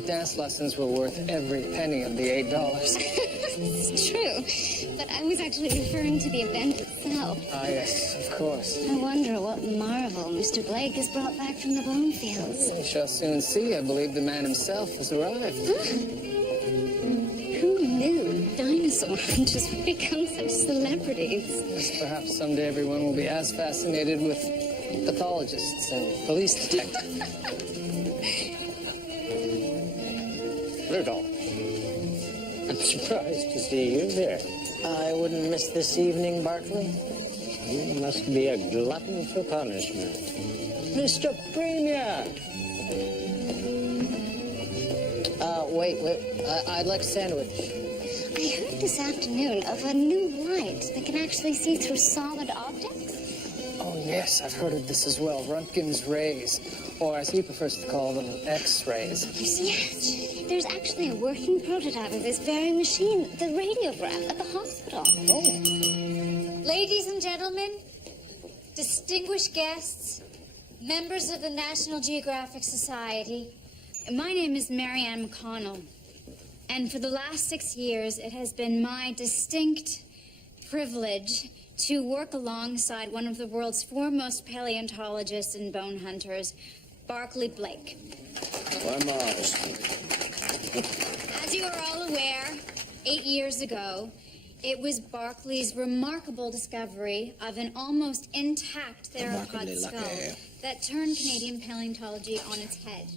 the dance lessons were worth every penny of the $8. It's true, but I was actually referring to the event itself. Ah, yes, of course. I wonder what marvel Mr. Blake has brought back from the bone fields. We shall soon see. I believe the man himself has arrived. Who knew Dinosaur hunters would become such celebrities? Yes, perhaps someday everyone will be as fascinated with pathologists and police detectives. Murdoch, I'm surprised to see you there. I wouldn't miss this evening, Barkley. You must be a glutton for punishment. Mr. Premier! Wait. I'd like a sandwich. I heard this afternoon of a new light that can actually see through solid objects. Oh, yes, I've heard of this as well. Röntgen's rays, or as he prefers to call them, X-rays. Yes, there's actually a working prototype of this very machine, the radiograph, at the hospital. Oh. Ladies and gentlemen, distinguished guests, members of the National Geographic Society, my name is Marianne McConnell, and for the last 6 years, it has been my distinct privilege to work alongside one of the world's foremost paleontologists and bone hunters, Barclay Blake. Why, Mars? As you are all aware, 8 years ago, it was Barclay's remarkable discovery of an almost intact theropod skull that turned Canadian paleontology on its head.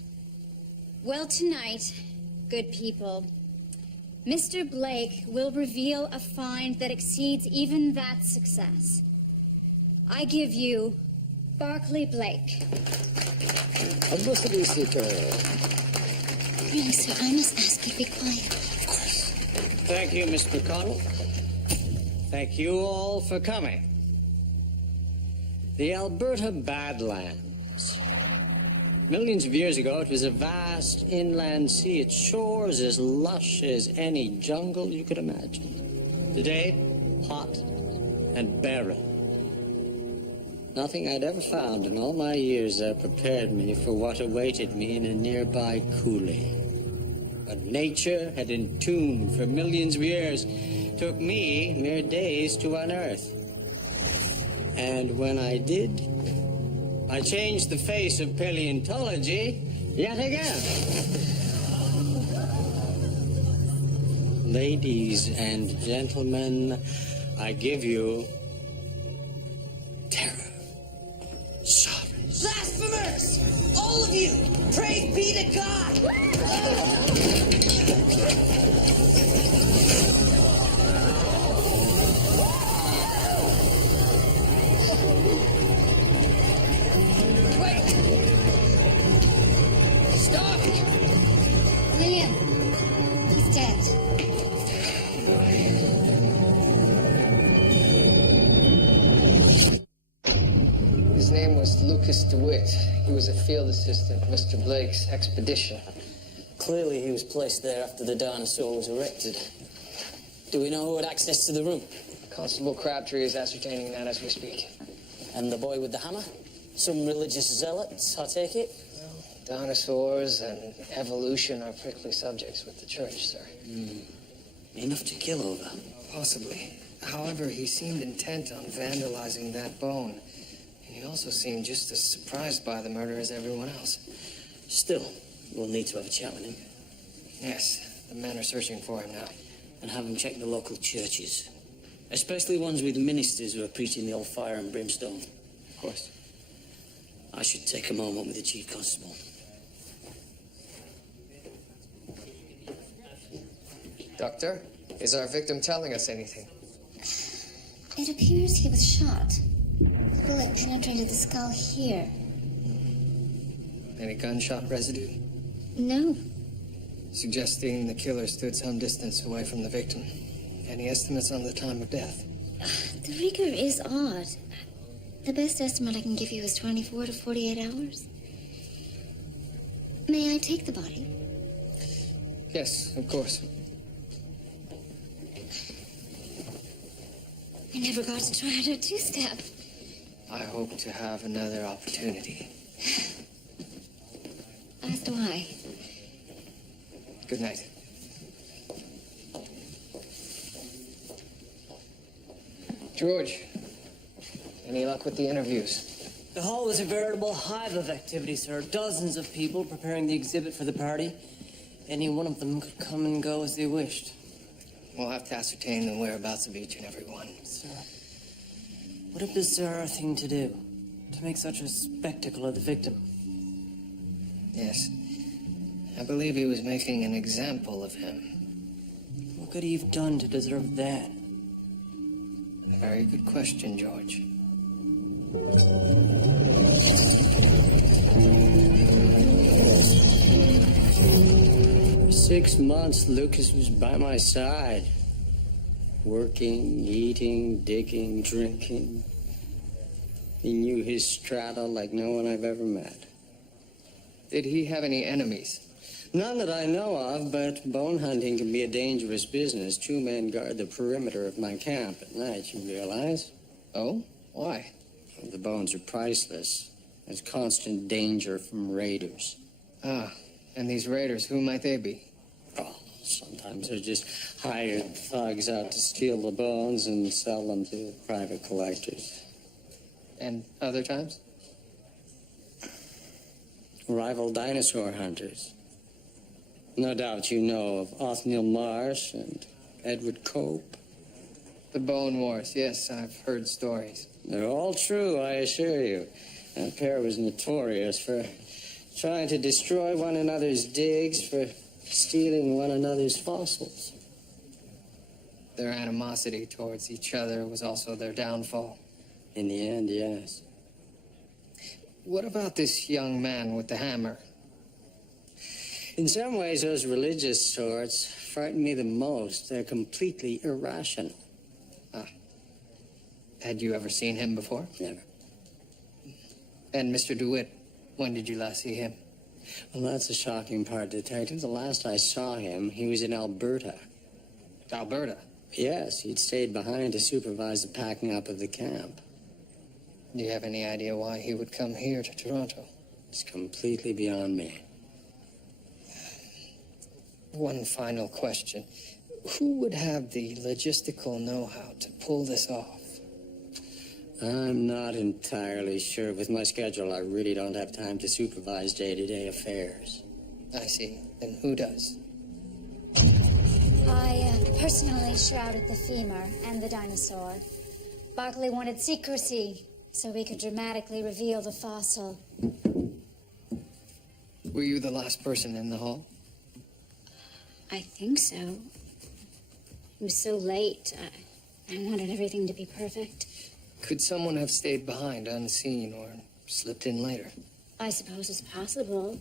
Well, tonight, good people, Mr. Blake will reveal a find that exceeds even that success. I give you Barclay Blake. Publicity seeker. Really, sir, I must ask you to be quiet. Of course. Thank you, Miss McConnell. Thank you all for coming. The Alberta Badlands. Millions of years ago, it was a vast inland sea, its shores as lush as any jungle you could imagine. Today, hot and barren. Nothing I'd ever found in all my years there prepared me for what awaited me in a nearby coulee. What nature had entombed for millions of years took me mere days to unearth. And when I did, I changed the face of paleontology yet again. Ladies and gentlemen, I give you terror. Blasphemers! All of you! Praise be to God! Stop! Liam, he's dead. His name was Lucas DeWitt. He was a field assistant, Mr. Blake's expedition. Clearly he was placed there after the Dinosaur was erected. Do we know who had access to the room? Constable Crabtree is ascertaining that as we speak. And the boy with the hammer? Some religious zealots, I take it? Dinosaurs and evolution are prickly subjects with the church, sir. Enough to kill over. Possibly. However, he seemed intent on vandalizing that bone. He also seemed just as surprised by the murder as everyone else. Still, we'll need to have a chat with him. Yes, the men are searching for him now. And have him check the local churches. Especially ones with ministers who are preaching the old fire and brimstone. Of course. I should take a moment with the chief constable. Doctor, is our victim telling us anything? It appears he was shot. The bullet penetrated the skull here. Any gunshot residue? No. Suggesting the killer stood some distance away from the victim. Any estimates on the time of death? The rigor is odd. The best estimate I can give you is 24 to 48 hours. May I take the body? Yes, of course. I never got to try out a two-step. I hope to have another opportunity. As do I. Good night. George, any luck with the interviews? The hall was a veritable hive of activity, sir. Dozens of people preparing the exhibit for the party. Any one of them could come and go as they wished. We'll have to ascertain the whereabouts of each and every one. Sir, what a bizarre thing to do. To make such a spectacle of the victim. Yes. I believe he was making an example of him. What could he have done to deserve that? A very good question, George. For 6 months, Lucas was by my side. Working, eating, digging, drinking. He knew his strata like no one I've ever met. Did he have any enemies? None that I know of, but bone hunting can be a dangerous business. 2 men guard the perimeter of my camp at night, you realize? Oh? Why? The bones are priceless. There's constant danger from raiders. Ah, and these raiders, who might they be? Oh, sometimes they're just hired thugs out to steal the bones and sell them to private collectors. And other times? Rival dinosaur hunters. No doubt you know of Othniel Marsh and Edward Cope. The Bone Wars, yes, I've heard stories. They're all true, I assure you. That pair was notorious for trying to destroy one another's digs, for stealing one another's fossils. Their animosity towards each other was also their downfall. In the end, yes. What about this young man with the hammer? In some ways, those religious sorts frighten me the most. They're completely irrational. Ah. Had you ever seen him before? Never. And Mr. DeWitt, when did you last see him? Well, that's the shocking part, Detective. The last I saw him, he was in Alberta. Alberta? Yes, he'd stayed behind to supervise the packing up of the camp. Do you have any idea why he would come here to Toronto? It's completely beyond me. One final question. Who would have the logistical know-how to pull this off? I'm not entirely sure. With my schedule, I really don't have time to supervise day-to-day affairs. I see. Then who does? I personally shrouded the femur and the dinosaur. Barkley wanted secrecy so we could dramatically reveal the fossil. Were you the last person in the hall? I think so. It was so late. I wanted everything to be perfect. Could someone have stayed behind unseen or slipped in later? I suppose it's possible.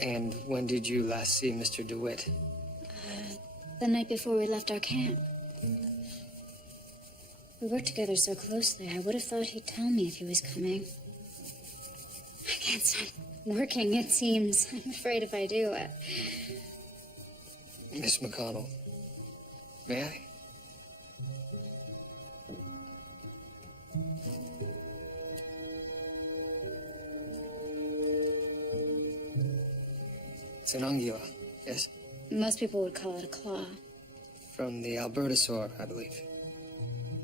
And when did you last see Mr. DeWitt? The night before we left our camp. We worked together so closely, I would have thought he'd tell me if he was coming. I can't stop working, it seems. I'm afraid if I do, Miss McConnell, may I? It's an ungula, yes? Most people would call it a claw. From the Albertosaur, I believe.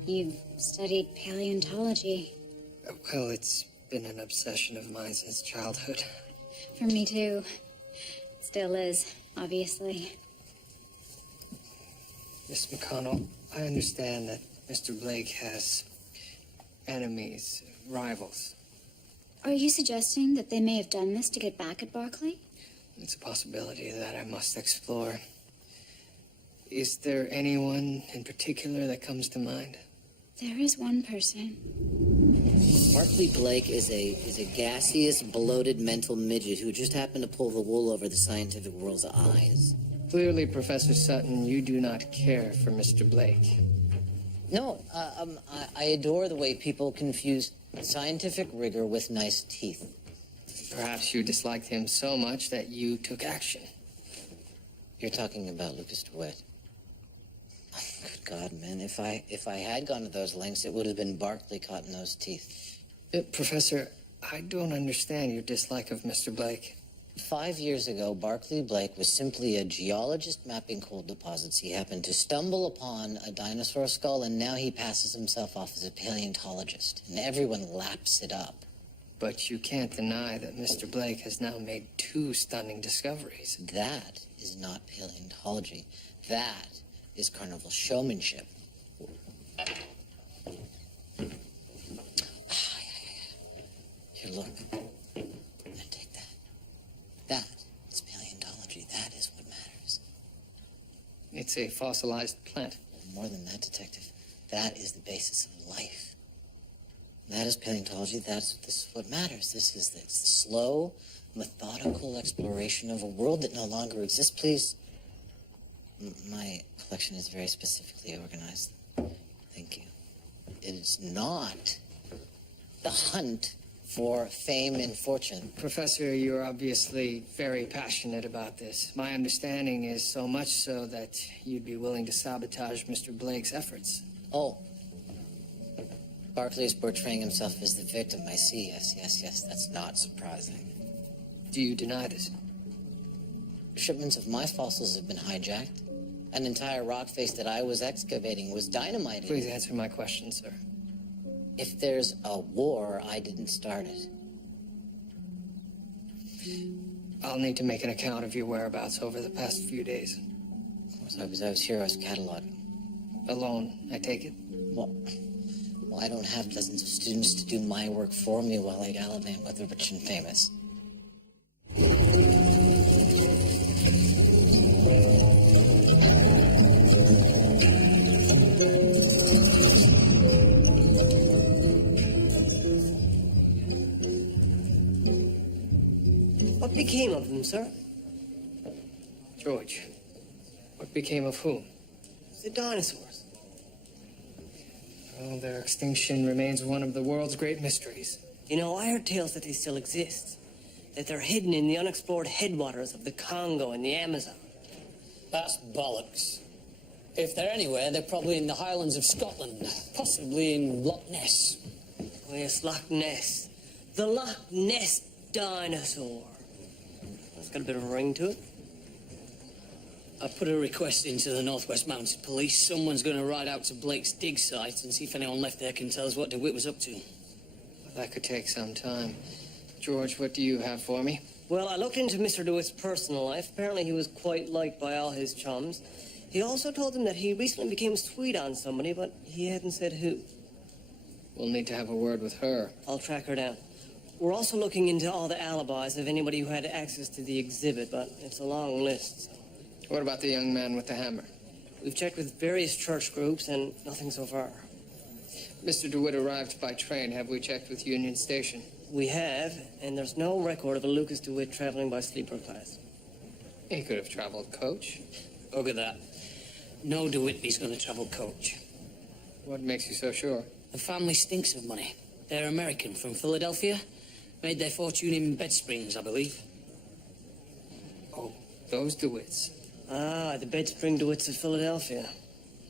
You've studied paleontology. Well, it's been an obsession of mine since childhood. For me, too. It still is, obviously. Miss McConnell, I understand that Mr. Blake has enemies, rivals. Are you suggesting that they may have done this to get back at Barkley? It's a possibility that I must explore. Is there anyone in particular that comes to mind? There is one person. Barkley Blake is a gaseous, bloated mental midget who just happened to pull the wool over the scientific world's eyes. Clearly, Professor Sutton, you do not care for Mr. Blake. No, I adore the way people confuse scientific rigor with nice teeth. Perhaps you disliked him so much that you took action. You're talking about Lucas DeWitt. Good God, man! If I had gone to those lengths, it would have been Barkley caught in those teeth. Professor, I don't understand your dislike of Mr. Blake. 5 years ago, Barclay Blake was simply a geologist mapping coal deposits. He happened to stumble upon a dinosaur skull, and now he passes himself off as a paleontologist. And everyone laps it up. But you can't deny that Mr. Blake has now made 2 stunning discoveries. That is not paleontology. That is carnival showmanship. Here, look. Now take that. That is paleontology. That is what matters. It's a fossilized plant. More than that, Detective. That is the basis of life. That is paleontology. This is what matters. This is the slow, methodical exploration of a world that no longer exists. Please. My collection is very specifically organized. Thank you. It is not the hunt for fame and fortune. Professor, you're obviously very passionate about this. My understanding is so much so that you'd be willing to sabotage Mr. Blake's efforts. Oh. Barclay is portraying himself as the victim. I see. Yes. That's not surprising. Do you deny this? Shipments of my fossils have been hijacked. An entire rock face that I was excavating was dynamited. Please answer my question, sir. If there's a war, I didn't start it. I'll need to make an account of your whereabouts over the past few days. Of course, I was here, I was cataloging. Alone, I take it? Well, I don't have dozens of students to do my work for me while I gallivant with the rich and famous. What became of them, sir? George, what became of whom? The dinosaurs. Well, their extinction remains one of the world's great mysteries. You know, I heard tales that they still exist. That they're hidden in the unexplored headwaters of the Congo and the Amazon. That's bollocks. If they're anywhere, they're probably in the Highlands of Scotland. Possibly in Loch Ness. Oh, yes, Loch Ness. The Loch Ness dinosaur. That's got a bit of a ring to it. I put a request into the Northwest Mounted Police. Someone's going to ride out to Blake's dig site and see if anyone left there can tell us what DeWitt was up to. Well, that could take some time. George, what do you have for me? Well, I looked into Mr. DeWitt's personal life. Apparently he was quite liked by all his chums. He also told them that he recently became sweet on somebody, but he hadn't said who. We'll need to have a word with her. I'll track her down. We're also looking into all the alibis of anybody who had access to the exhibit, but it's a long list. So. What about the young man with the hammer? We've checked with various church groups and nothing so far. Mr. DeWitt arrived by train. Have we checked with Union Station? We have, and there's no record of a Lucas DeWitt traveling by sleeper class. He could have traveled coach. Look at that. No DeWitt's going to travel coach. What makes you so sure? The family stinks of money. They're American from Philadelphia. Made their fortune in Bed Springs, I believe. Oh, those DeWitts. Ah, the Bed Spring DeWitts of Philadelphia.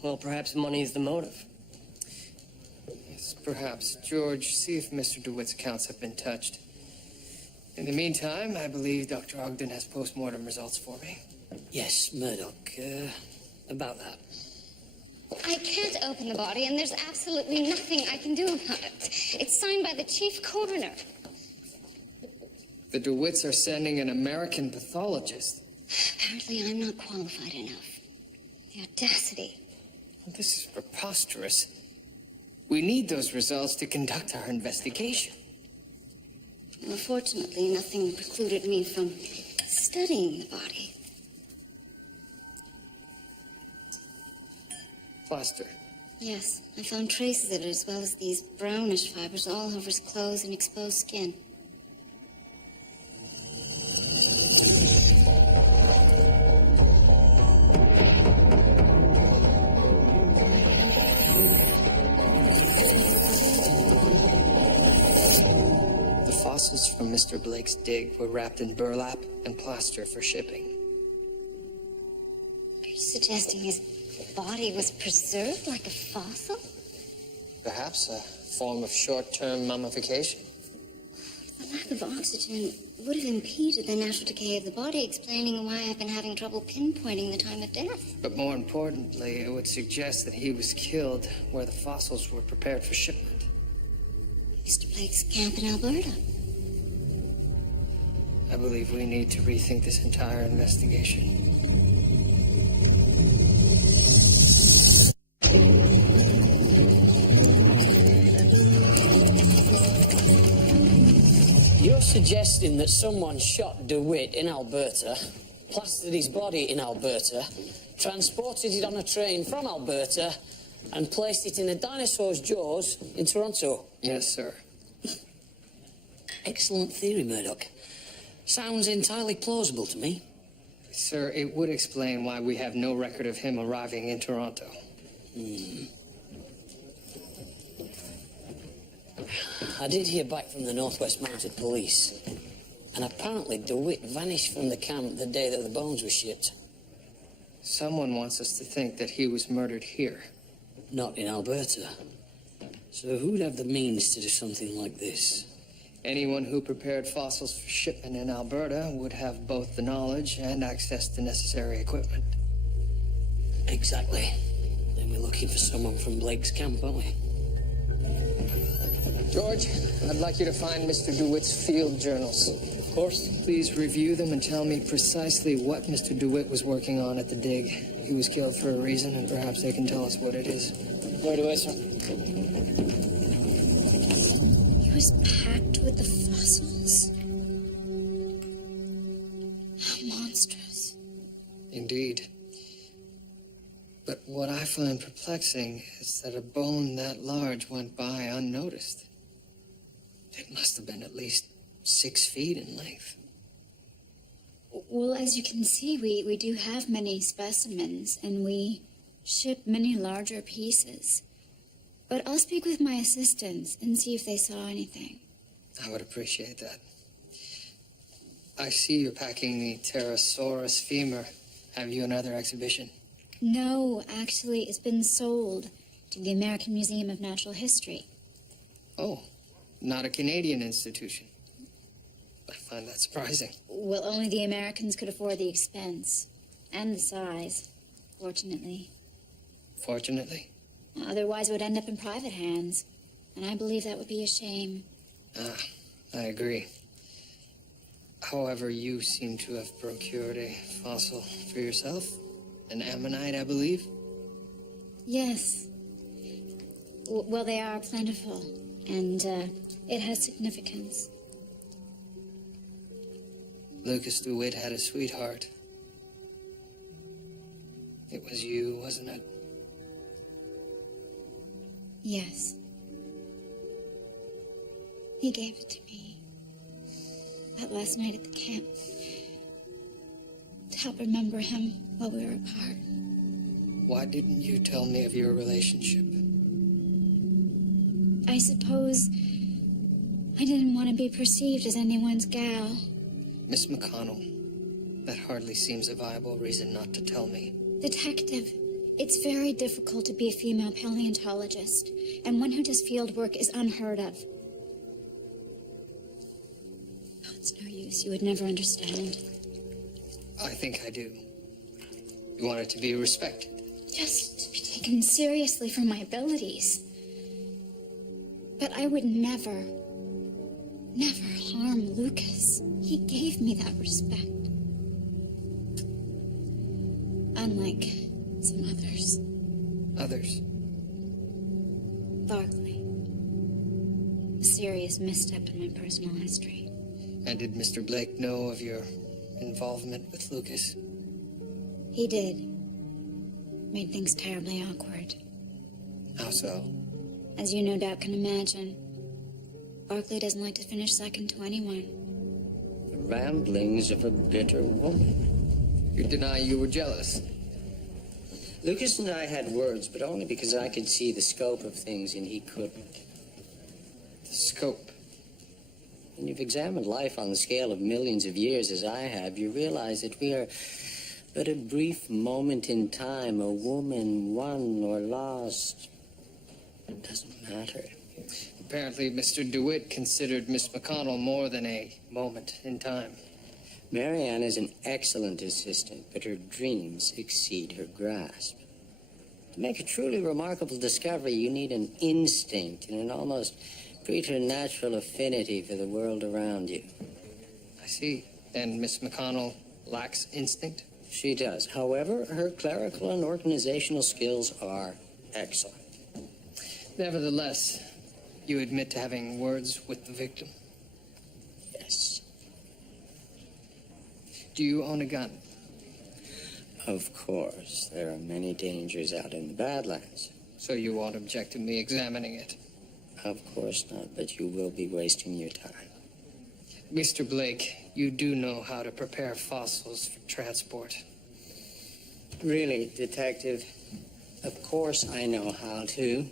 Well, perhaps money is the motive. Yes, perhaps. George, see if Mr. DeWitt's accounts have been touched. In the meantime, I believe Dr. Ogden has post-mortem results for me. Yes, Murdoch. About that. I can't open the body, and there's absolutely nothing I can do about it. It's signed by the chief coroner. The DeWitts are sending an American pathologist. Apparently, I'm not qualified enough. The audacity. Well, this is preposterous. We need those results to conduct our investigation. Well, fortunately, nothing precluded me from studying the body. Plaster. Yes, I found traces of it as well as these brownish fibers all over his clothes and exposed skin. The fossils from Mr. Blake's dig were wrapped in burlap and plaster for shipping. Are you suggesting his body was preserved like a fossil? Perhaps a form of short-term mummification. lack of oxygen would have impeded the natural decay of the body, explaining why I've been having trouble pinpointing the time of death. But more importantly, it would suggest that he was killed where the fossils were prepared for shipment. Mr. Blake's camp in Alberta. I believe we need to rethink this entire investigation. You're suggesting that someone shot DeWitt in Alberta, plastered his body in Alberta, transported it on a train from Alberta, and placed it in a dinosaur's jaws in Toronto? Yes, sir. Excellent theory, Murdoch. Sounds entirely plausible to me. Sir, it would explain why we have no record of him arriving in Toronto. I did hear back from the Northwest Mounted Police, and apparently DeWitt vanished from the camp the day that the bones were shipped. Someone wants us to think that he was murdered here. Not in Alberta. So who'd have the means to do something like this? Anyone who prepared fossils for shipment in Alberta would have both the knowledge and access to necessary equipment. Exactly. Then we're looking for someone from Blake's camp, aren't we? George, I'd like you to find Mr. DeWitt's field journals. Of course. Please review them and tell me precisely what Mr. DeWitt was working on at the dig. He was killed for a reason, and perhaps they can tell us what it is. Right away, sir. He was packed with the fossils. How monstrous. Indeed. But what I find perplexing is that a bone that large went by unnoticed. It must have been at least 6 feet in length. Well, as you can see, we do have many specimens, and we ship many larger pieces. But I'll speak with my assistants and see if they saw anything. I would appreciate that. I see you're packing the Pterosaurus femur. Have you another exhibition? No, actually, it's been sold to the American Museum of Natural History. Oh, not a Canadian institution. I find that surprising. Well, only the Americans could afford the expense and the size, fortunately. Fortunately? Otherwise, it would end up in private hands, and I believe that would be a shame. I agree. However, you seem to have procured a fossil for yourself. An ammonite, I believe? Yes. Well, they are plentiful, and it has significance. Lucas DeWitt had a sweetheart. It was you, wasn't it? Yes. He gave it to me. That last night at the camp. To help remember him while we were apart. Why didn't you tell me of your relationship? I suppose I didn't want to be perceived as anyone's gal. Miss McConnell, that hardly seems a viable reason not to tell me. Detective, it's very difficult to be a female paleontologist, and one who does field work is unheard of. Oh, it's no use. You would never understand. I think I do. You want it to be respected. Just to be taken seriously for my abilities. But I would never harm Lucas. He gave me that respect. Unlike some others. Others? Barkley. A serious misstep in my personal history. And did Mr. Blake know of your involvement with Lucas? He did. Made things terribly awkward. How so? As you no doubt can imagine, Barkley doesn't like to finish second to anyone. The ramblings of a bitter woman. You deny you were jealous? Lucas and I had words, but only because I could see the scope of things and he couldn't. The scope? When you've examined life on the scale of millions of years as I have, you realize that we are but a brief moment in time, a woman won or lost. It doesn't matter. Apparently, Mr. DeWitt considered Miss McConnell more than a moment in time. Marianne is an excellent assistant, but her dreams exceed her grasp. To make a truly remarkable discovery, you need an instinct and an almost preternatural affinity for the world around you. I see. And Miss McConnell lacks instinct? She does. However, her clerical and organizational skills are excellent. Nevertheless, you admit to having words with the victim? Yes. Do you own a gun? Of course. There are many dangers out in the Badlands. So you won't object to me examining it? Of course not, but you will be wasting your time. Mr. Blake, you do know how to prepare fossils for transport. Really, Detective? Of course I know how to.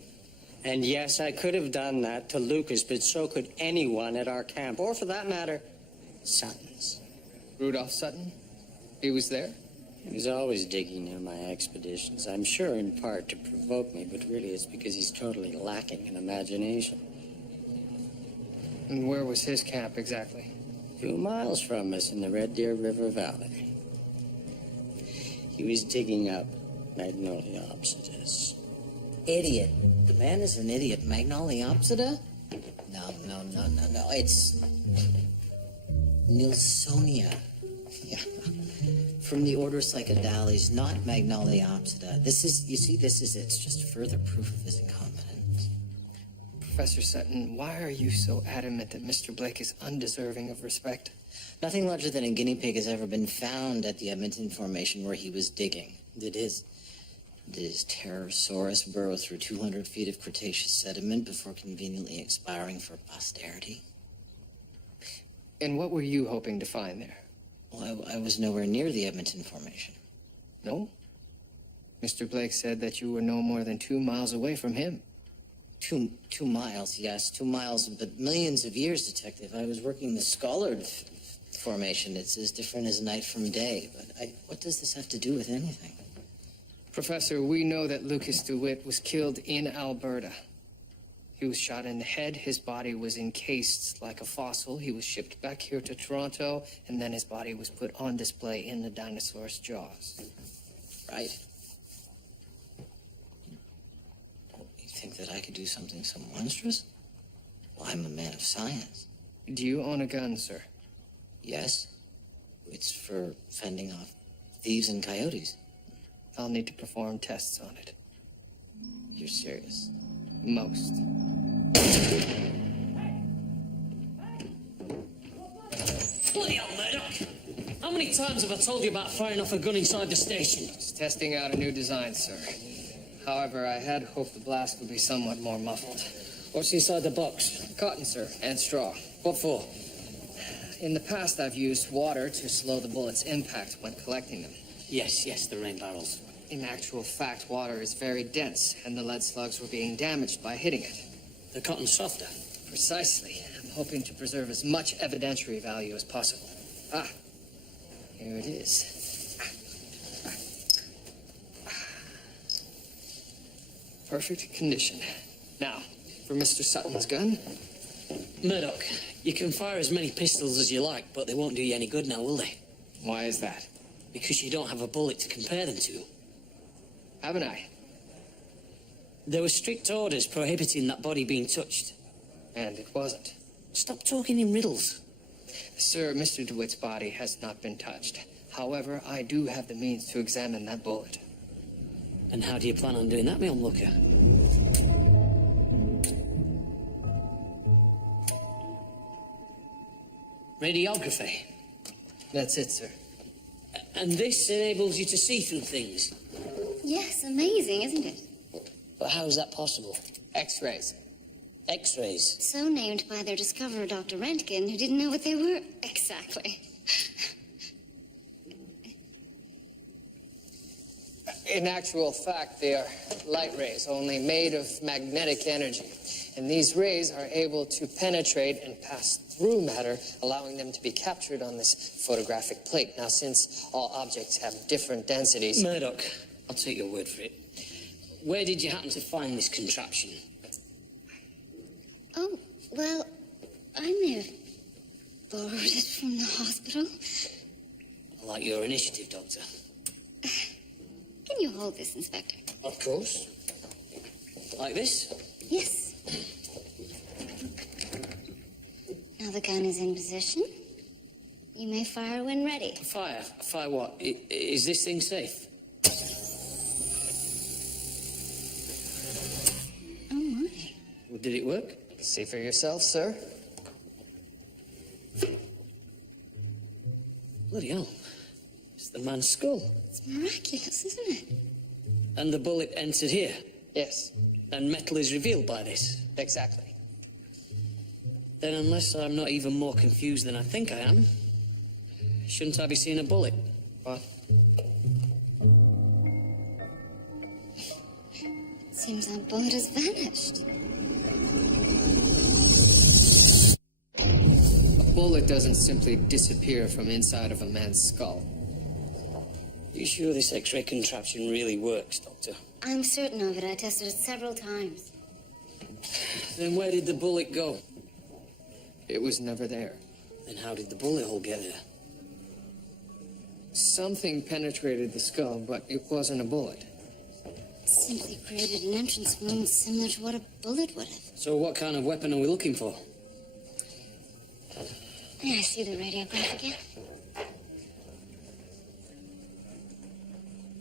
And yes, I could have done that to Lucas, but so could anyone at our camp, or for that matter, Sutton's. Rudolph Sutton? He was there? He was always digging near my expeditions. I'm sure in part to provoke me, but really it's because he's totally lacking in imagination. And where was his camp exactly? 2 miles from us in the Red Deer River Valley. He was digging up Magnoliopsidas. Idiot. The man is an idiot. Magnoliopsida? No. It's Nilsonia. Yeah. From the order Psychedales, not Magnoliopsida. This is it's just further proof of his incompetence. Professor Sutton, why are you so adamant that Mr. Blake is undeserving of respect? Nothing larger than a guinea pig has ever been found at the Edmonton Formation where he was digging. Did his Pterosaurus burrow through 200 feet of Cretaceous sediment before conveniently expiring for posterity? And what were you hoping to find there? Well, I was nowhere near the Edmonton Formation. No? Mr. Blake said that you were no more than 2 miles away from him. 2 miles, yes, 2 miles, but millions of years, Detective. I was working the Schollard Formation. It's as different as night from day, but what does this have to do with anything? Professor, we know that Lucas DeWitt was killed in Alberta. He was shot in the head, his body was encased like a fossil, he was shipped back here to Toronto, and then his body was put on display in the dinosaur's jaws. Right. You think that I could do something so monstrous? Well, I'm a man of science. Do you own a gun, sir? Yes. It's for fending off thieves and coyotes. I'll need to perform tests on it. You're serious? Most. Bloody hell, Murdoch! How many times have I told you about firing off a gun inside the station? Just testing out a new design, sir. However, I had hoped the blast would be somewhat more muffled. What's inside the box? Cotton, sir, and straw. What for? In the past, I've used water to slow the bullet's impact when collecting them. Yes, the rain barrels. In actual fact, water is very dense, and the lead slugs were being damaged by hitting it. The cotton's softer. Precisely. I'm hoping to preserve as much evidentiary value as possible. Ah, here it is. Perfect condition. Now, for Mr. Sutton's gun. Murdoch, you can fire as many pistols as you like, but they won't do you any good now, will they? Why is that? Because you don't have a bullet to compare them to. Haven't I? There were strict orders prohibiting that body being touched. And it wasn't. Stop talking in riddles. Sir, Mr. DeWitt's body has not been touched. However, I do have the means to examine that bullet. And how do you plan on doing that, my onlooker? Radiography. That's it, sir. And this enables you to see through things. Yes, amazing, isn't it? But how is that possible? X-rays. X-rays. So named by their discoverer, Dr. Röntgen, who didn't know what they were exactly. In actual fact, they are light rays, only made of magnetic energy. And these rays are able to penetrate and pass through matter, allowing them to be captured on this photographic plate. Now, since all objects have different densities... Murdoch, I'll take your word for it. Where did you happen to find this contraption? Oh, well, I may have borrowed it from the hospital. I like your initiative, Doctor. Can you hold this, Inspector? Of course. Like this? Yes. Now the gun is in position. You may fire when ready. Fire? Fire what? Is this thing safe? Oh, my. Well, did it work? See for yourself, sir. Bloody hell. It's the man's skull. It's miraculous, isn't it? And the bullet entered here. Yes, And metal is revealed by this. exactly. Then unless I'm not even more confused than I think I am, shouldn't I be seeing a bullet? What? It seems our bullet has vanished. A bullet doesn't simply disappear from inside of a man's skull. You sure this X-ray contraption really works, Doctor? I'm certain of it. I tested it several times. Then where did the bullet go? It was never there. Then how did the bullet hole get there? Something penetrated the skull, but it wasn't a bullet. It simply created an entrance wound similar to what a bullet would have. So what kind of weapon are we looking for? May I see the radiograph again?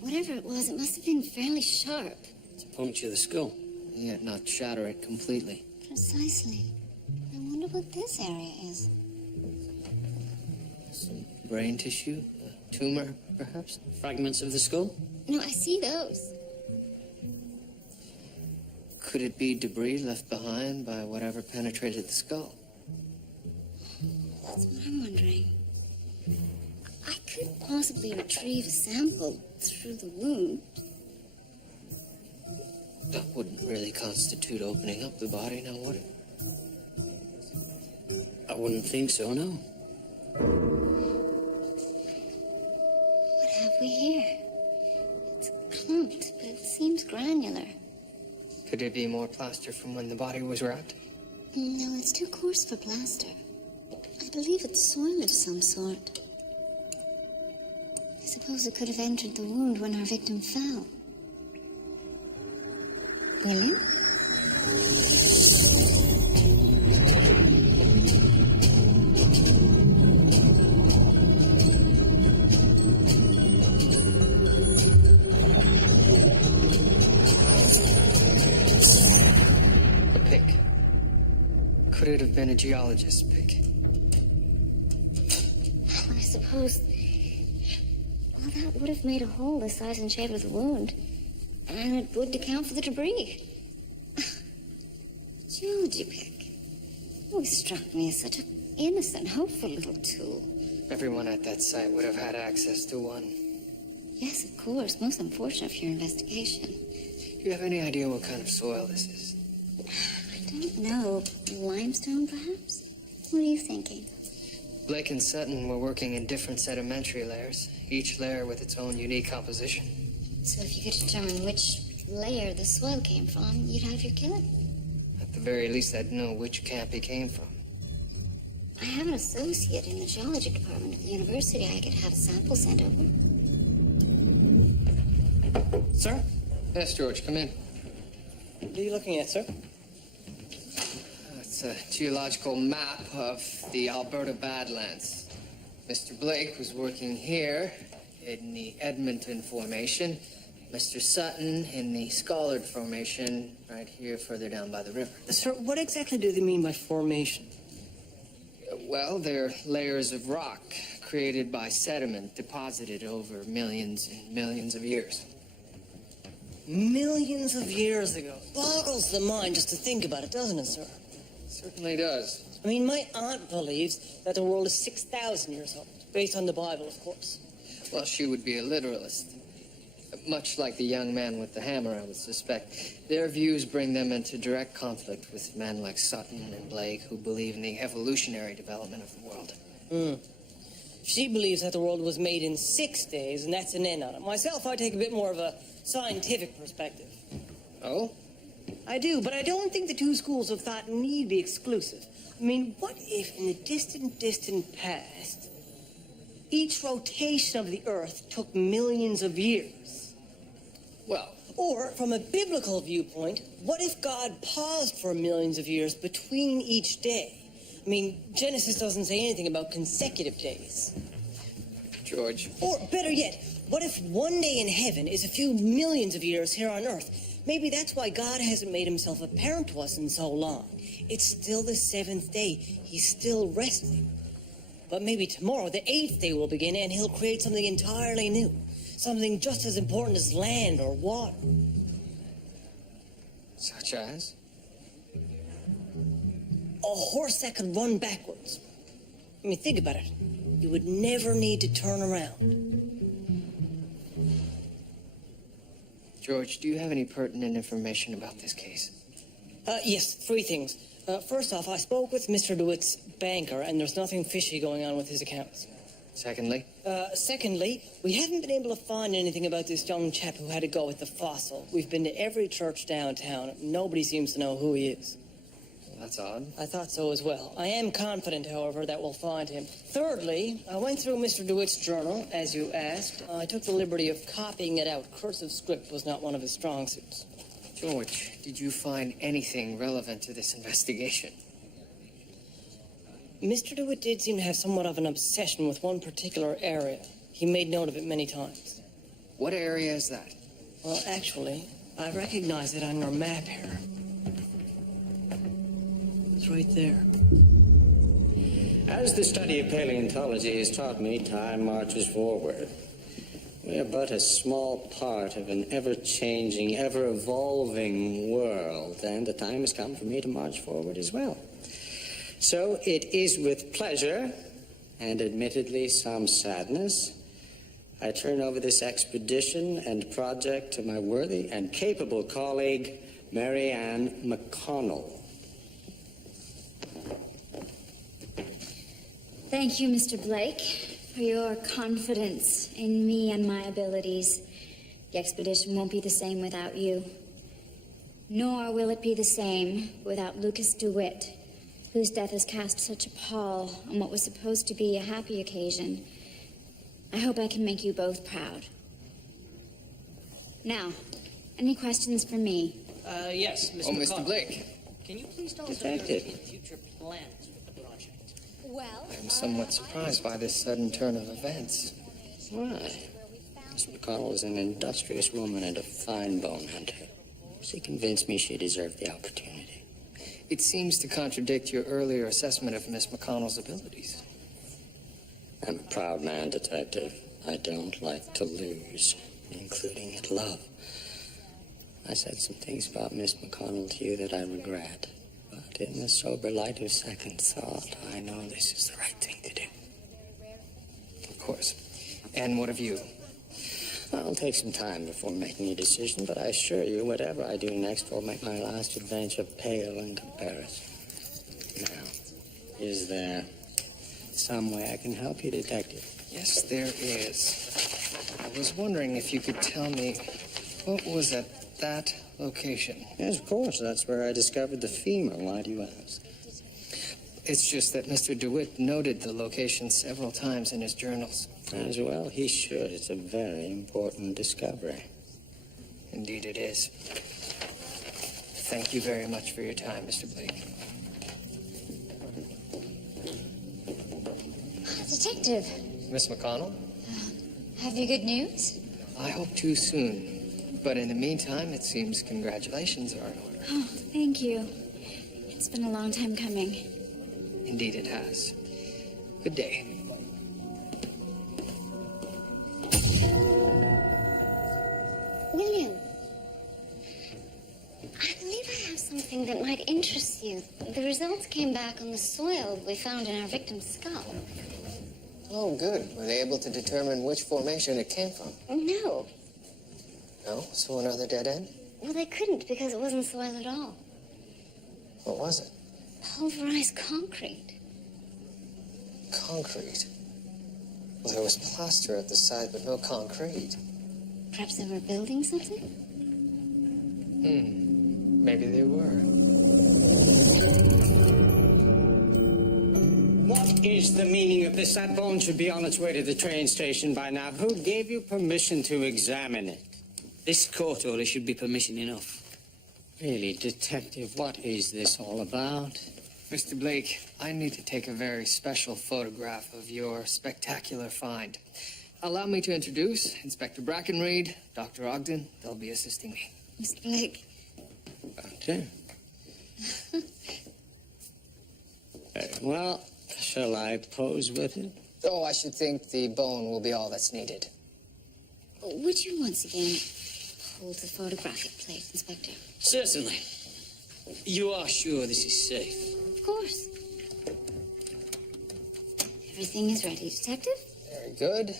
Whatever it was, it must have been fairly sharp. To puncture the skull. Yet not shatter it completely. Precisely. I wonder what this area is. Some brain tissue? A tumor, perhaps? Fragments of the skull? No, I see those. Could it be debris left behind by whatever penetrated the skull? That's what I'm wondering. I could possibly retrieve a sample through the wound. That wouldn't really constitute opening up the body, now would it? I wouldn't think so, no. What have we here? It's clumped, but it seems granular. Could it be more plaster from when the body was wrapped? No, it's too coarse for plaster. I believe it's soil of some sort. I suppose it could have entered the wound when our victim fell. William? A pick. Could it have been a geologist's pick? I suppose... Well, that would have made a hole the size and shape of the wound. And it would account for the debris. Geology pick. Always struck me as such an innocent, hopeful little tool. Everyone at that site would have had access to one. Yes, of course. Most unfortunate for your investigation. Do you have any idea what kind of soil this is? I don't know. Limestone, perhaps? What are you thinking? Blake and Sutton were working in different sedimentary layers, each layer with its own unique composition. So if you could determine which layer the soil came from, you'd have your killer. At the very least, I'd know which camp he came from. I have an associate in the geology department at the university. I could have a sample sent over. Sir? Yes, George, come in. What are you looking at, sir? It's a geological map of the Alberta Badlands. Mr. Blake was working here in the Edmonton Formation. Mr. Sutton in the Schollard Formation, right here further down by the river. Sir, what exactly do they mean by formation? Well, they're layers of rock created by sediment deposited over millions and millions of years. Millions of years ago. Boggles the mind just to think about it, doesn't it, sir? Certainly does. I mean, my aunt believes that the world is 6,000 years old, based on the Bible, of course. Well, she would be a literalist. Much like the young man with the hammer, I would suspect. Their views bring them into direct conflict with men like Sutton and Blake, who believe in the evolutionary development of the world. She believes that the world was made in 6 days, and that's an end on it. Myself, I take a bit more of a scientific perspective. Oh? I do, but I don't think the two schools of thought need be exclusive. I mean, what if in the distant, distant past, each rotation of the Earth took millions of years? Well, Or, from a biblical viewpoint, what if God paused for millions of years between each day? I mean, Genesis doesn't say anything about consecutive days. George. Or, better yet, what if one day in heaven is a few millions of years here on Earth? Maybe that's why God hasn't made himself apparent to us in so long. It's still the seventh day. He's still resting. But maybe tomorrow, the eighth day will begin, and he'll create something entirely new. Something just as important as land or water. Such as? A horse that could run backwards. I mean, think about it. You would never need to turn around. George, do you have any pertinent information about this case? Yes, three things. First off, I spoke with Mr. DeWitt's banker, and there's nothing fishy going on with his accounts. Secondly? Secondly, we haven't been able to find anything about this young chap who had to go with the fossil. We've been to every church downtown. Nobody seems to know who he is. That's odd. I thought so as well. I am confident, however, that we'll find him. Thirdly, I went through Mr. DeWitt's journal, as you asked. I took the liberty of copying it out. Cursive script was not one of his strong suits. George, did you find anything relevant to this investigation? Mr. DeWitt did seem to have somewhat of an obsession with one particular area. He made note of it many times. What area is that? Well, actually, I recognize it on your map here. It's right there. As the study of paleontology has taught me, time marches forward. We are but a small part of an ever-changing, ever-evolving world, and the time has come for me to march forward as well. So it is with pleasure, and admittedly some sadness, I turn over this expedition and project to my worthy and capable colleague, Mary Ann McConnell. Thank you, Mr. Blake, for your confidence in me and my abilities. The expedition won't be the same without you. Nor will it be the same without Lucas DeWitt, whose death has cast such a pall on what was supposed to be a happy occasion. I hope I can make you both proud. Now, any questions for me? Yes, Mr. Oh, McConnell. Mr. Blake. Can you please tell us Detective. about your future plans with the project? Well, I'm somewhat surprised by this sudden turn of events. Why? Miss McConnell is an industrious woman and a fine bone hunter. She convinced me she deserved the opportunity. It seems to contradict your earlier assessment of Miss McConnell's abilities. I'm a proud man, Detective. I don't like to lose, including at love. I said some things about Miss McConnell to you that I regret. But in the sober light of second thought, I know this is the right thing to do. Of course. And what of you? I'll take some time before making a decision, but I assure you, whatever I do next will make my last adventure pale in comparison. Now, is there some way I can help you, Detective? Yes, there is. I was wondering if you could tell me what was at that location. Yes, of course. That's where I discovered the femur. Why do you ask? It's just that Mr. DeWitt noted the location several times in his journals. As well, he should. It's a very important discovery. Indeed it is. Thank you very much for your time, Mr. Blake. Detective, Miss McConnell, have you good news? I hope to soon. But in the meantime, it seems congratulations are in order. Oh, thank you. It's been a long time coming. Indeed it has. Good day. William, I believe I have something that might interest you. The results came back on the soil we found in our victim's skull. Oh, good. Were they able to determine which formation it came from? No. No? So another dead end? Well, they couldn't because it wasn't soil at all. What was it? Pulverized concrete. Concrete. Well, there was plaster at the side, but no concrete. Perhaps they were building something? Maybe they were. What is the meaning of this? That bone should be on its way to the train station by now. Who gave you permission to examine it? This court order should be permission enough. Really, Detective, what is this all about? Mr. Blake, I need to take a very special photograph of your spectacular find. Allow me to introduce Inspector Brackenreed, Dr. Ogden. They'll be assisting me. Mr. Blake. Okay. Very well. Shall I pose with it? Oh, I should think the bone will be all that's needed. Would you once again hold the photographic plate, Inspector? Certainly. You are sure this is safe? Of course. Everything is ready, Detective? Very good.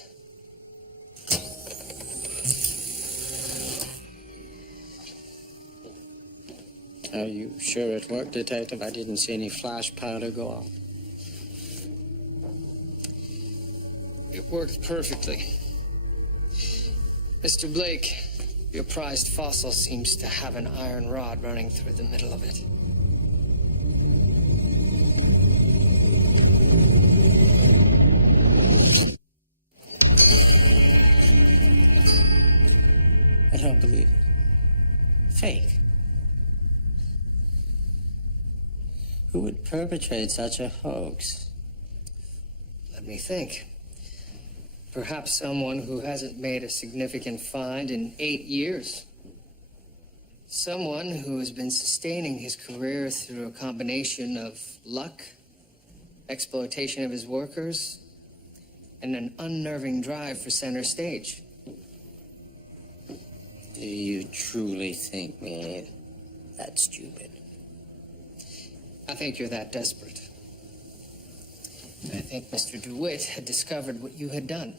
Are you sure it worked, Detective? I didn't see any flash powder go off. It worked perfectly. Mr. Blake, your prized fossil seems to have an iron rod running through the middle of it. I don't believe it. Fake. Who would perpetrate such a hoax? Let me think. Perhaps someone who hasn't made a significant find in 8 years. Someone who has been sustaining his career through a combination of luck, exploitation of his workers, and an unnerving drive for center stage. Do you truly think me that stupid? I think you're that desperate. I think Mr. DeWitt had discovered what you had done.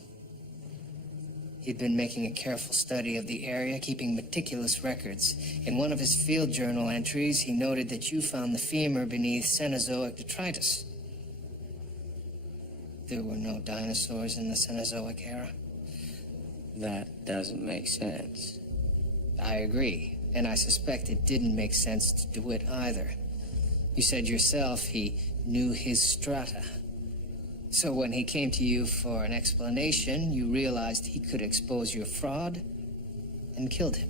He'd been making a careful study of the area, keeping meticulous records. In one of his field journal entries, he noted that you found the femur beneath Cenozoic detritus. There were no dinosaurs in the Cenozoic era. That doesn't make sense. I agree, and I suspect it didn't make sense to DeWitt either. You said yourself he knew his strata. So when he came to you for an explanation, you realized he could expose your fraud and killed him.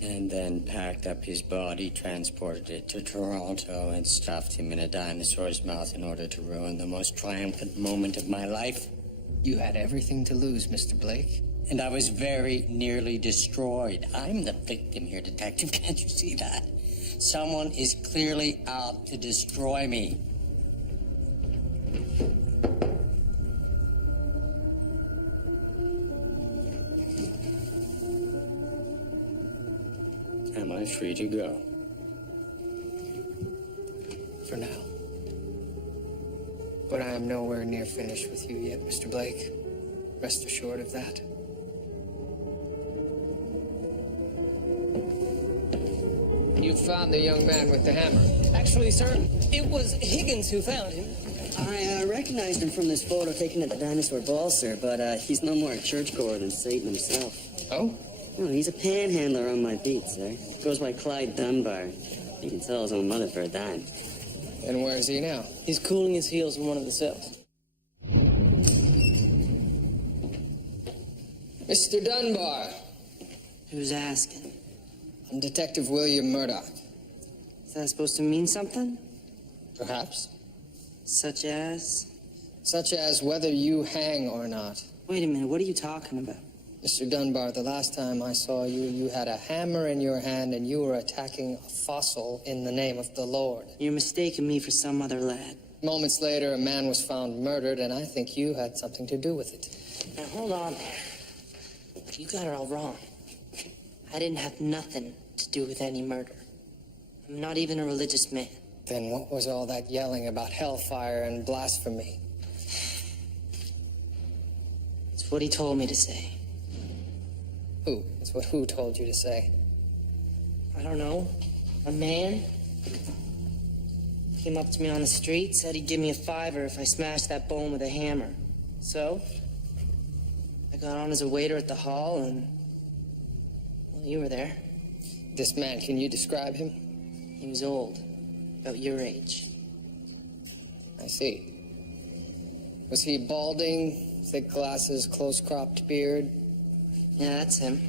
And then packed up his body, transported it to Toronto, and stuffed him in a dinosaur's mouth in order to ruin the most triumphant moment of my life. You had everything to lose, Mr. Blake. And I was very nearly destroyed. I'm the victim here, Detective. Can't you see that? Someone is clearly out to destroy me. Am I free to go? For now. But I am nowhere near finished with you yet, Mr. Blake. Rest assured of that. You found the young man with the hammer. Actually, sir, it was Higgins who found him. I recognized him from this photo taken at the Dinosaur Ball, sir, but he's no more a churchgoer than Satan himself. Oh? No, he's a panhandler on my beat, sir. Goes by Clyde Dunbar. He can sell his own mother for a dime. And where is he now? He's cooling his heels in one of the cells. Mr. Dunbar. Who's asking? I'm Detective William Murdoch. Is that supposed to mean something? Perhaps. Such as? Such as whether you hang or not. Wait a minute, what are you talking about? Mr. Dunbar, the last time I saw you, you had a hammer in your hand and you were attacking a fossil in the name of the Lord. You're mistaking me for some other lad. Moments later, a man was found murdered, and I think you had something to do with it. Now, hold on there. You got it all wrong. I didn't have nothing to do with any murder. I'm not even a religious man. Then what was all that yelling about hellfire and blasphemy? It's what he told me to say. Who? It's what who told you to say? I don't know. A man came up to me on the street, said he'd give me a $5 if I smashed that bone with a hammer. So, I got on as a waiter at the hall, and, well, you were there. This man, can you describe him? He was old, about your age. I see. Was he balding, thick glasses, close-cropped beard? Yeah, that's him.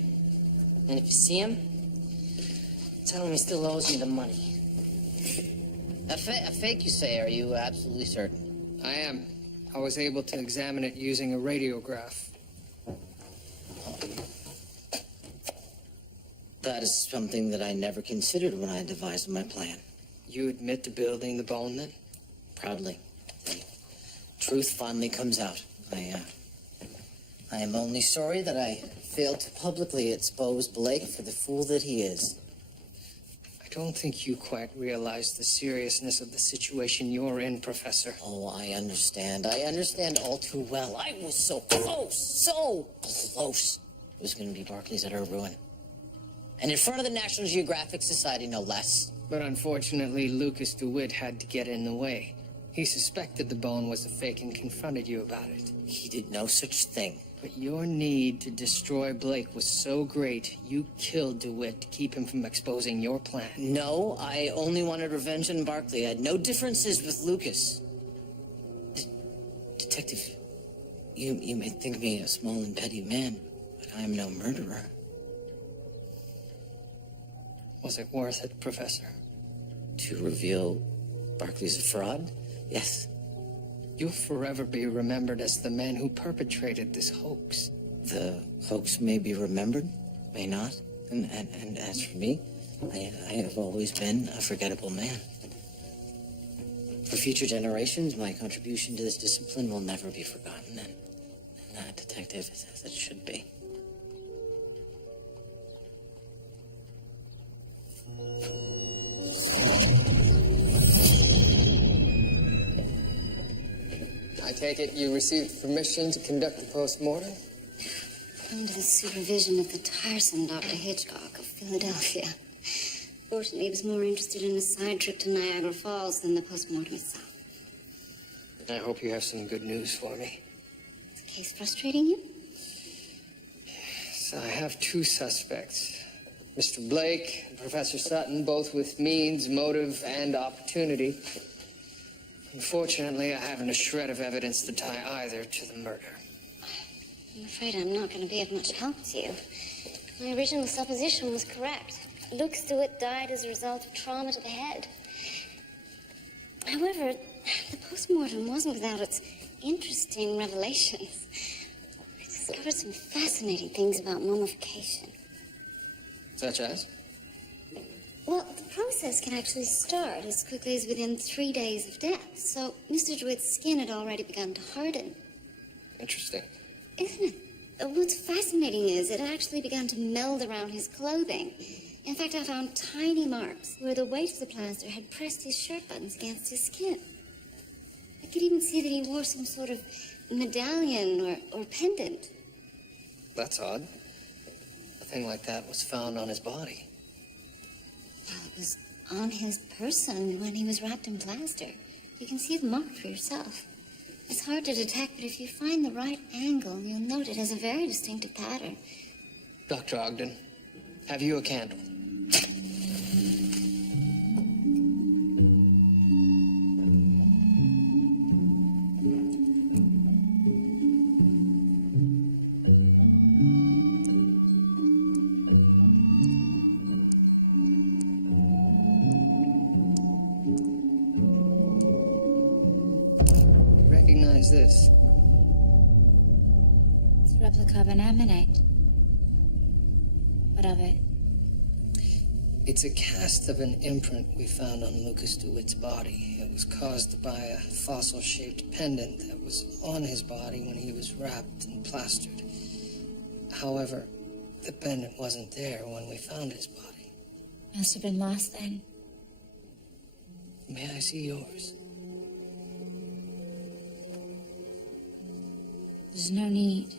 And if you see him, tell him he still owes me the money. A fake, you say? Are you absolutely certain? I am. I was able to examine it using a radiograph. That is something that I never considered when I devised my plan. You admit to building the bone, then? Proudly. The truth finally comes out. I am only sorry that I failed to publicly expose Blake for the fool that he is. I don't think you quite realize the seriousness of the situation you're in, Professor. Oh, I understand. I understand all too well. I was so close, so close. It was going to be Barclay's utter ruin. And in front of the National Geographic Society, no less. But unfortunately, Lucas DeWitt had to get in the way. He suspected the bone was a fake and confronted you about it. He did no such thing. But your need to destroy Blake was so great, you killed DeWitt to keep him from exposing your plan. No, I only wanted revenge on Barclay. I had no differences with Lucas. Detective, you may think me a small and petty man, but I am no murderer. Was it worth it, Professor? To reveal Barclay's a fraud? Yes. You'll forever be remembered as the man who perpetrated this hoax. The hoax may be remembered, may not. And as for me, I have always been a forgettable man. For future generations, my contribution to this discipline will never be forgotten, and that, detective, is as it should be. I take it you received permission to conduct the post-mortem? Under the supervision of the tiresome Dr. Hitchcock of Philadelphia. Fortunately, he was more interested in a side trip to Niagara Falls than the postmortem itself. I hope you have some good news for me. Is the case frustrating you? So I have two suspects. Mr. Blake and Professor Sutton, both with means, motive, and opportunity. Unfortunately, I haven't a shred of evidence to tie either to the murder. I'm afraid I'm not going to be of much help to you. My original supposition was correct. Lucas DeWitt died as a result of trauma to the head. However, the postmortem wasn't without its interesting revelations. I discovered some fascinating things about mummification. Such as? Well, the process can actually start as quickly as within 3 days of death. So Mr. DeWitt's skin had already begun to harden. Interesting. Isn't it? What's fascinating is it actually began to meld around his clothing. In fact, I found tiny marks where the weight of the plaster had pressed his shirt buttons against his skin. I could even see that he wore some sort of medallion or pendant. That's odd. A thing like that was found on his body. Well, it was on his person when he was wrapped in plaster. You can see the mark for yourself. It's hard to detect, but if you find the right angle, you'll note it has a very distinctive pattern. Dr. Ogden, have you a candle? Recognize this. It's a replica of an ammonite. What of it? It's a cast of an imprint we found on Lucas DeWitt's body. It was caused by a fossil-shaped pendant that was on his body when he was wrapped and plastered. However, the pendant wasn't there when we found his body. Must have been lost then. May I see yours? There's no need.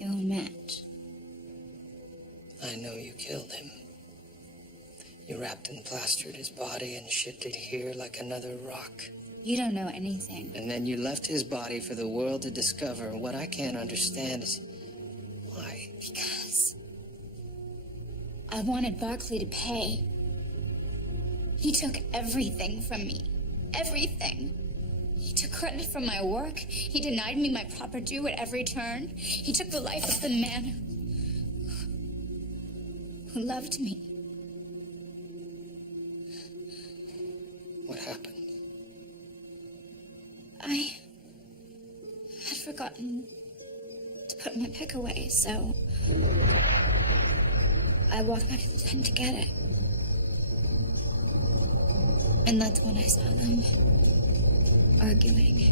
It won't match. I know you killed him. You wrapped and plastered his body and shipped it here like another rock. You don't know anything. And then you left his body for the world to discover. What I can't understand is why. Because I wanted Barclay to pay. He took everything from me. Everything. He took credit for my work. He denied me my proper due at every turn. He took the life of the man who loved me. What happened? I had forgotten to put my pick away, so I walked back to the tent to get it. And that's when I saw them arguing.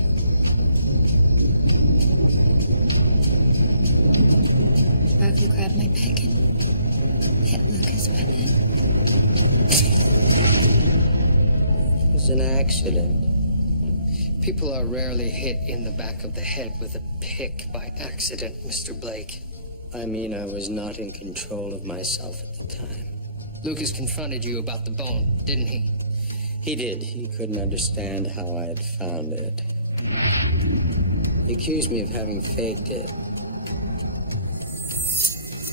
Barkley grabbed my pick and hit Lucas with it. It was an accident. People are rarely hit in the back of the head with a pick by accident, Mr. Blake. I mean, I was not in control of myself at the time. Lucas confronted you about the bone, didn't he? He did. He couldn't understand how I had found it. He accused me of having faked it.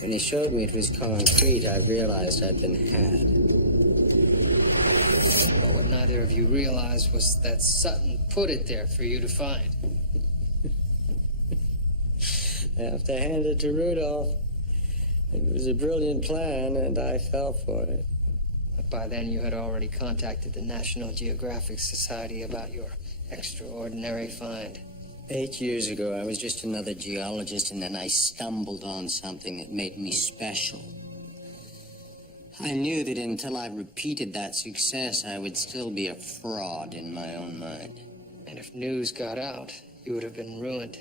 When he showed me it was concrete, I realized I'd been had. But what neither of you realized was that Sutton put it there for you to find. I have to hand it to Rudolph. It was a brilliant plan, and I fell for it. But by then you had already contacted the National Geographic Society about your extraordinary find. 8 years ago, I was just another geologist, and then I stumbled on something that made me special. I knew that until I repeated that success, I would still be a fraud in my own mind. And if news got out, you would have been ruined.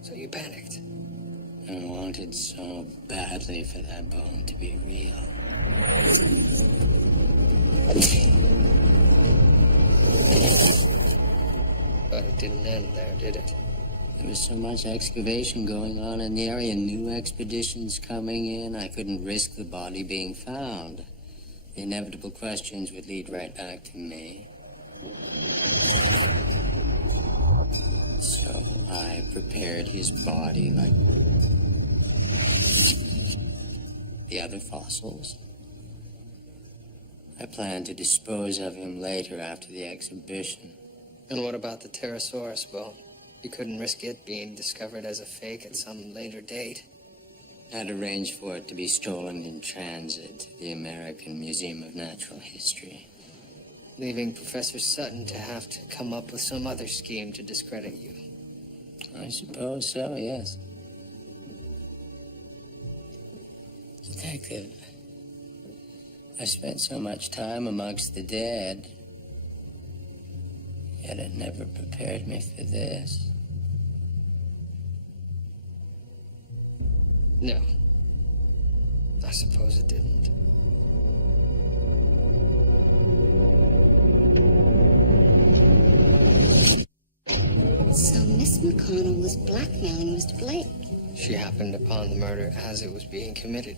So you panicked. I wanted so badly for that bone to be real. But it didn't end there, did it? There was so much excavation going on in the area, new expeditions coming in. I couldn't risk the body being found. The inevitable questions would lead right back to me. So I prepared his body like the other fossils. I planned to dispose of him later after the exhibition. And what about the pterosaurus bone? You couldn't risk it being discovered as a fake at some later date. I'd arranged for it to be stolen in transit to the American Museum of Natural History. Leaving Professor Sutton to have to come up with some other scheme to discredit you. I suppose so, yes. Detective, I spent so much time amongst the dead, yet it never prepared me for this. No. I suppose it didn't. So Miss McConnell was blackmailing Mr. Blake. She happened upon the murder as it was being committed.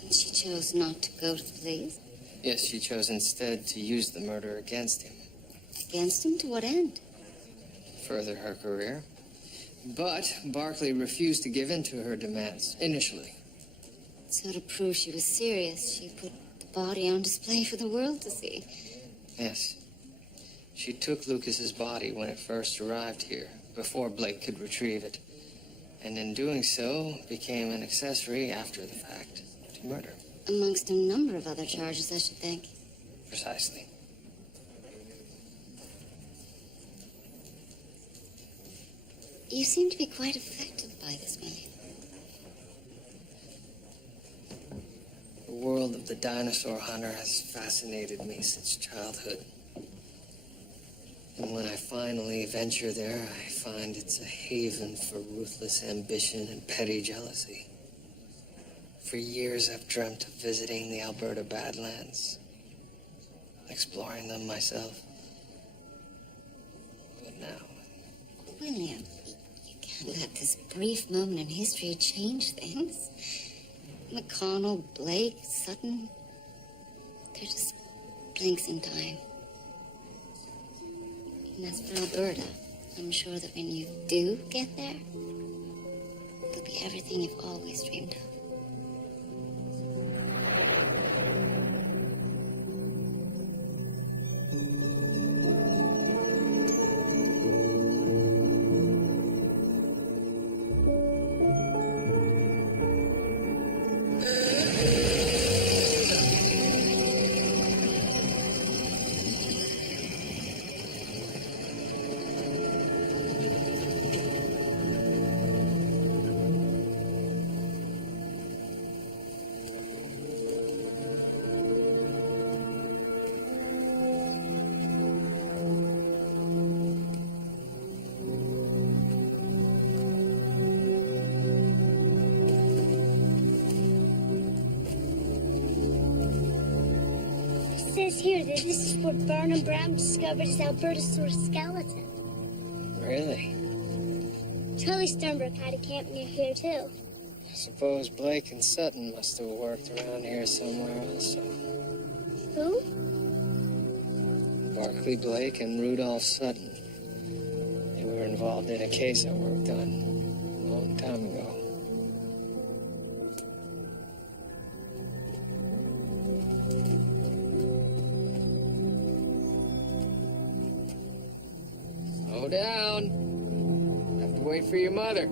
And she chose not to go to the police. Yes, she chose instead to use the murder against him. Against him? To what end? Further her career. But Barclay refused to give in to her demands, initially. So to prove she was serious, she put the body on display for the world to see. Yes. She took Lucas's body when it first arrived here, before Blake could retrieve it. And in doing so, became an accessory after the fact to murder. Amongst a number of other charges, I should think. Precisely. You seem to be quite affected by this, William. The world of the dinosaur hunter has fascinated me since childhood. And when I finally venture there, I find it's a haven for ruthless ambition and petty jealousy. For years, I've dreamt of visiting the Alberta Badlands, exploring them myself. But now... William, you can't let this brief moment in history change things. McConnell, Blake, Sutton, they're just blinks in time. And as for Alberta, I'm sure that when you do get there, it'll be everything you've always dreamed of. says here that this is where Barnum Brown discovered his Albertosaurus skeleton. Really? Charlie Sternberg had a camp near here, too. I suppose Blake and Sutton must have worked around here somewhere also. Who? Barclay Blake and Rudolph Sutton. They were involved in a case I worked on a long time ago. Slow down. Have to wait for your mother.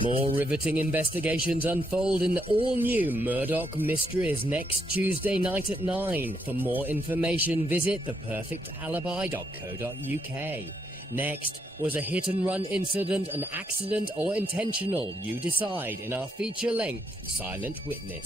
More riveting investigations unfold in the all-new Murdoch Mysteries next Tuesday night at 9. For more information, visit theperfectalibi.co.uk. Next, was a hit-and-run incident an accident or intentional? You decide in our feature-length Silent Witness.